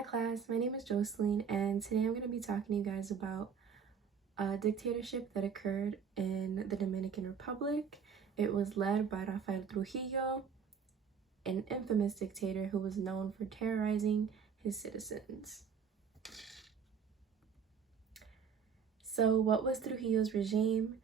Hi class, my name is Jocelyn and today I'm going to be talking to you guys about a dictatorship that occurred in the Dominican Republic. It was led by Rafael Trujillo, an infamous dictator who was known for terrorizing his citizens. So what was Trujillo's regime?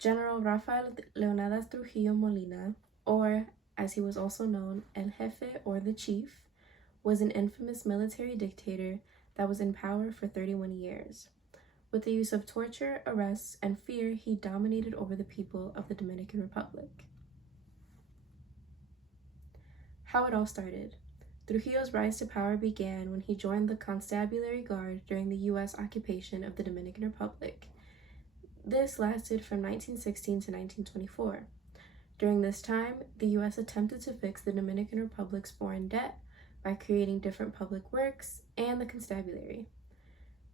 General Rafael Leonidas Trujillo Molina, or as he was also known, El Jefe or the Chief, was an infamous military dictator that was in power for 31 years. With the use of torture, arrests, and fear, he dominated over the people of the Dominican Republic. How it all started. Trujillo's rise to power began when he joined the Constabulary Guard during the U.S. occupation of the Dominican Republic. This lasted from 1916 to 1924. During this time, the U.S. attempted to fix the Dominican Republic's foreign debt by creating different public works and the constabulary,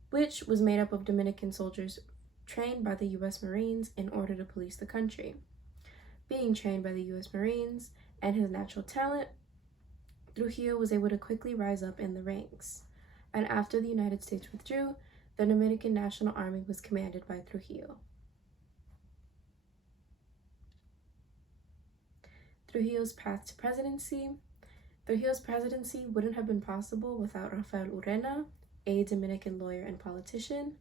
which was made up of Dominican soldiers trained by the U.S. Marines in order to police the country. Being trained by the U.S. Marines and his natural talent, Trujillo was able to quickly rise up in the ranks. And after the United States withdrew, the Dominican National Army was commanded by Trujillo. Trujillo's path to presidency. Trujillo's presidency wouldn't have been possible without Rafael Urena, a Dominican lawyer and politician.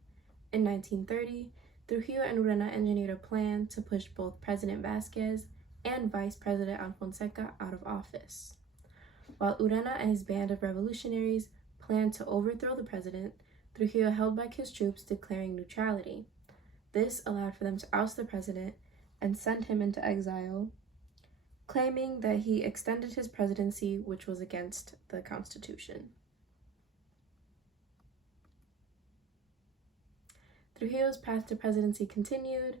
In 1930, Trujillo and Urena engineered a plan to push both President Vasquez and Vice President Alfonseca out of office. While Urena and his band of revolutionaries planned to overthrow the president, Trujillo held back his troops, declaring neutrality. This allowed for them to oust the president and send him into exile, claiming that he extended his presidency, which was against the Constitution. Trujillo's path to presidency continued.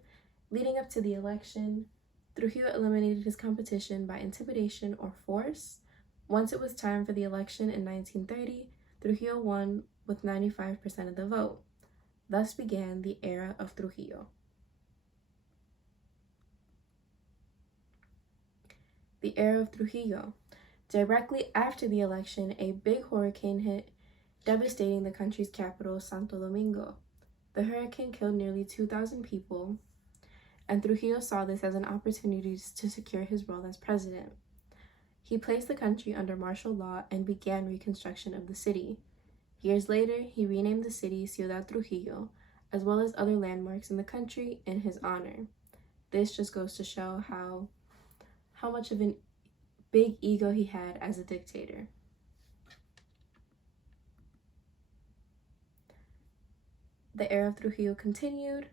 Leading up to the election, Trujillo eliminated his competition by intimidation or force. Once it was time for the election in 1930, Trujillo won with 95% of the vote. Thus began the era of Trujillo. The era of Trujillo. Directly after the election, a big hurricane hit, devastating the country's capital, Santo Domingo. The hurricane killed nearly 2,000 people, and Trujillo saw this as an opportunity to secure his role as president. He placed the country under martial law and began reconstruction of the city. Years later, he renamed the city Ciudad Trujillo, as well as other landmarks in the country in his honor. This just goes to show how much of a big ego he had as a dictator. The era of Trujillo continued.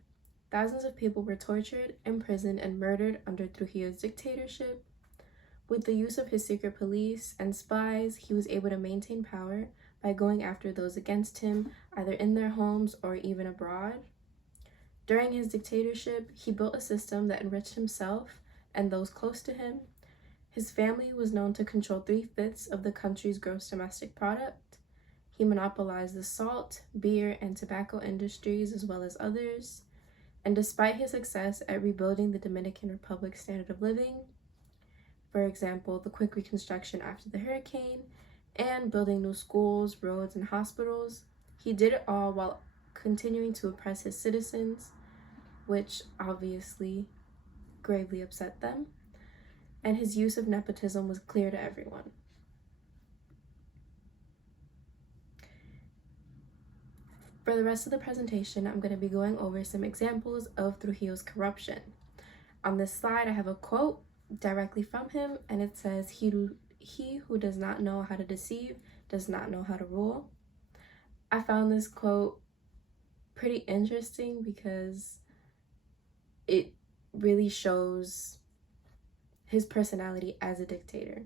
Thousands of people were tortured, imprisoned, and murdered under Trujillo's dictatorship. With the use of his secret police and spies, he was able to maintain power by going after those against him, either in their homes or even abroad. During his dictatorship, he built a system that enriched himself and those close to him. His family was known to control 3/5 of the country's gross domestic product. He monopolized the salt, beer, and tobacco industries as well as others. And despite his success at rebuilding the Dominican Republic's standard of living, for example, the quick reconstruction after the hurricane, and building new schools, roads, and hospitals, he did it all while continuing to oppress his citizens, which obviously gravely upset them. And his use of nepotism was clear to everyone. For the rest of the presentation, I'm going to be going over some examples of Trujillo's corruption. On this slide, I have a quote directly from him, and it says, he who does not know how to deceive does not know how to rule. I found this quote pretty interesting because it really shows his personality as a dictator.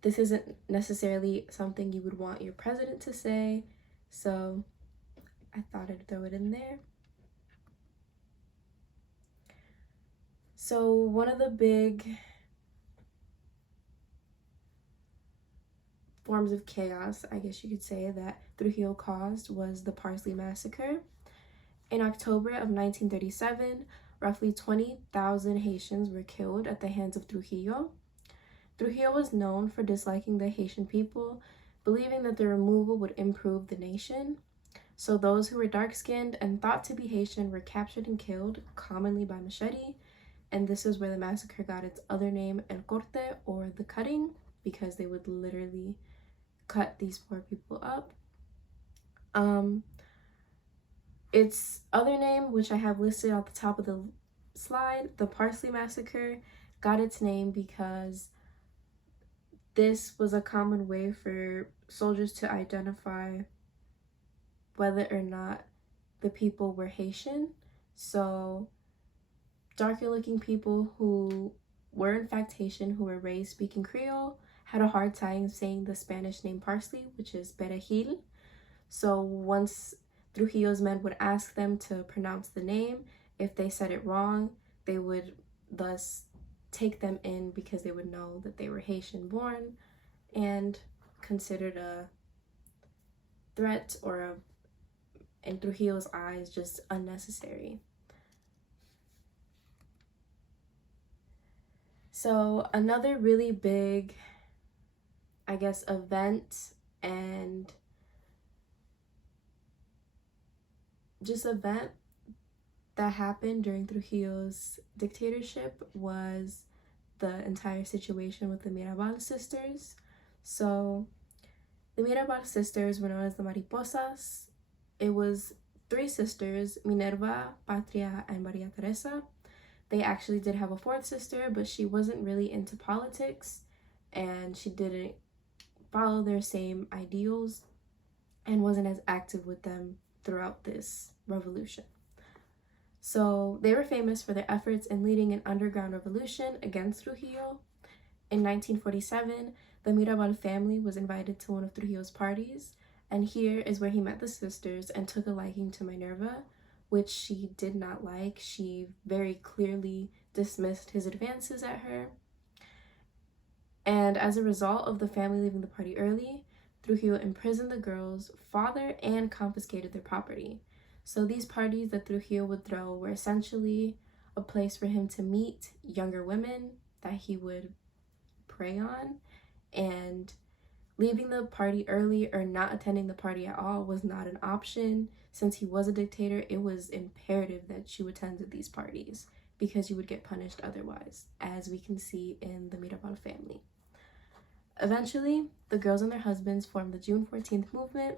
This isn't necessarily something you would want your president to say, so I thought I'd throw it in there. So one of the big forms of chaos, I guess you could say, that Trujillo caused was the Parsley Massacre. In October of 1937, roughly 20,000 Haitians were killed at the hands of Trujillo. Trujillo was known for disliking the Haitian people believing that the removal would improve the nation. So those who were dark-skinned and thought to be Haitian were captured and killed, commonly by machete, and this is where the massacre got its other name, El Corte, or the cutting, because they would literally cut these poor people up. Its other name, which I have listed at the top of the slide, the Parsley Massacre, got its name because this was a common way for soldiers to identify whether or not the people were Haitian. So darker looking people who were in fact Haitian, who were raised speaking Creole, had a hard time saying the Spanish name parsley, which is perejil. So once Trujillo's men would ask them to pronounce the name, if they said it wrong, they would thus take them in because they would know that they were Haitian born and considered a threat or in Trujillo's eyes, just unnecessary. So another really big, I guess, event and just event that happened during Trujillo's dictatorship was the entire situation with the Mirabal sisters. So the Mirabal sisters were known as the Mariposas. It was 3 sisters, Minerva, Patria, and Maria Teresa. They actually did have a 4th sister, but she wasn't really into politics and she didn't follow their same ideals and wasn't as active with them throughout this revolution. So they were famous for their efforts in leading an underground revolution against Trujillo. In 1947, the Mirabal family was invited to one of Trujillo's parties, and here is where he met the sisters and took a liking to Minerva, which she did not like. She very clearly dismissed his advances at her. And as a result of the family leaving the party early, Trujillo imprisoned the girls' father and confiscated their property. So these parties that Trujillo would throw were essentially a place for him to meet younger women that he would prey on, and leaving the party early or not attending the party at all was not an option. Since he was a dictator, it was imperative that you attended these parties because you would get punished otherwise, as we can see in the Mirabal family. Eventually, the girls and their husbands formed the June 14th movement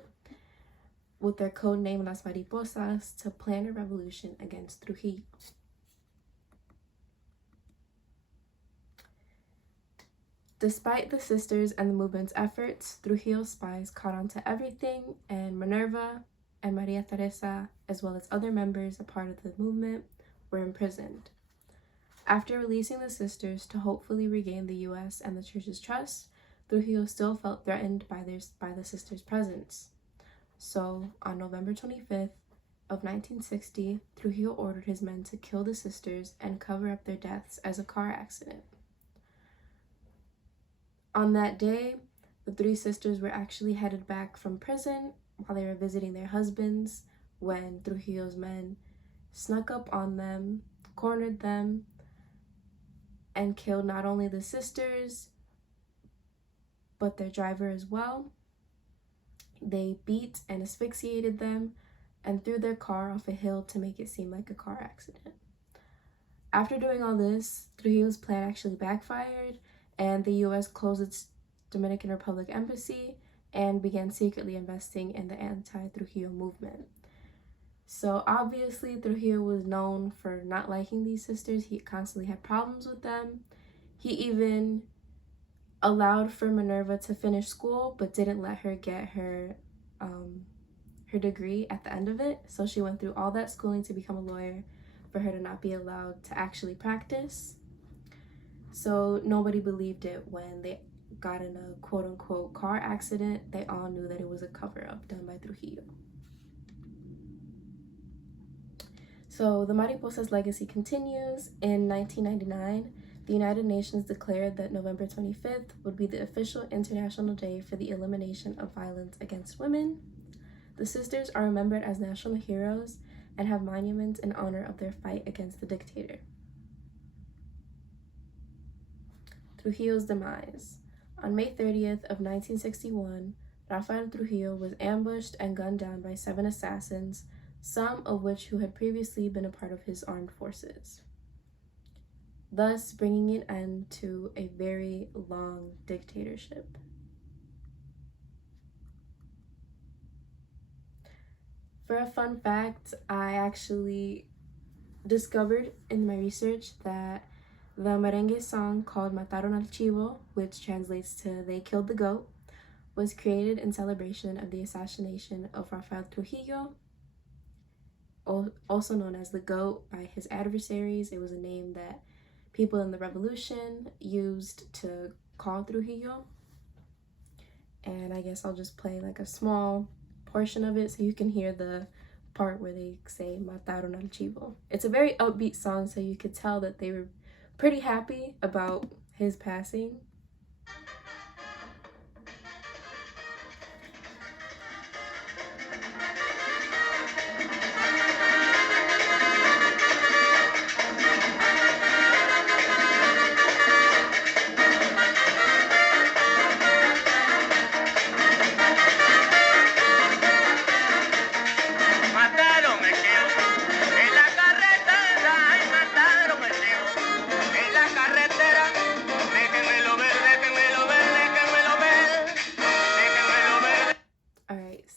with their code name Las Mariposas to plan a revolution against Trujillo. Despite the sisters and the movement's efforts, Trujillo's spies caught on to everything, and Minerva and Maria Teresa, as well as other members a part of the movement, were imprisoned. After releasing the sisters to hopefully regain the US and the church's trust, Trujillo still felt threatened by the sisters' presence. So, on November 25th of 1960, Trujillo ordered his men to kill the sisters and cover up their deaths as a car accident. On that day, the 3 sisters were actually headed back from prison while they were visiting their husbands when Trujillo's men snuck up on them, cornered them, and killed not only the sisters, but their driver as well. They beat and asphyxiated them and threw their car off a hill to make it seem like a car accident. After doing all this, Trujillo's plan actually backfired, and the US closed its Dominican Republic embassy and began secretly investing in the anti-Trujillo movement. So obviously Trujillo was known for not liking these sisters. He constantly had problems with them. He even allowed for Minerva to finish school, but didn't let her get her degree at the end of it. So she went through all that schooling to become a lawyer for her to not be allowed to actually practice. So nobody believed it when they got in a quote-unquote car accident. They all knew that it was a cover-up done by Trujillo. So the Mariposas legacy continues. In 1999, the United Nations declared that November 25th would be the official International Day for the Elimination of Violence Against Women. The sisters are remembered as national heroes and have monuments in honor of their fight against the dictator. Trujillo's demise. On May 30th of 1961, Rafael Trujillo was ambushed and gunned down by 7 assassins, some of which who had previously been a part of his armed forces, thus bringing an end to a very long dictatorship. For a fun fact, I actually discovered in my research that the merengue song called Mataron al Chivo, which translates to They Killed the Goat, was created in celebration of the assassination of Rafael Trujillo, also known as the Goat by his adversaries. It was a name that people in the revolution used to call Trujillo. And I guess I'll just play like a small portion of it so you can hear the part where they say Mataron al Chivo. It's a very upbeat song, so you could tell that they were pretty happy about his passing.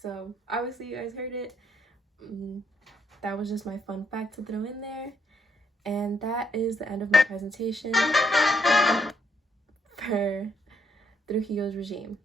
So obviously you guys heard it. That was just my fun fact to throw in there. And that is the end of my presentation for Trujillo's regime.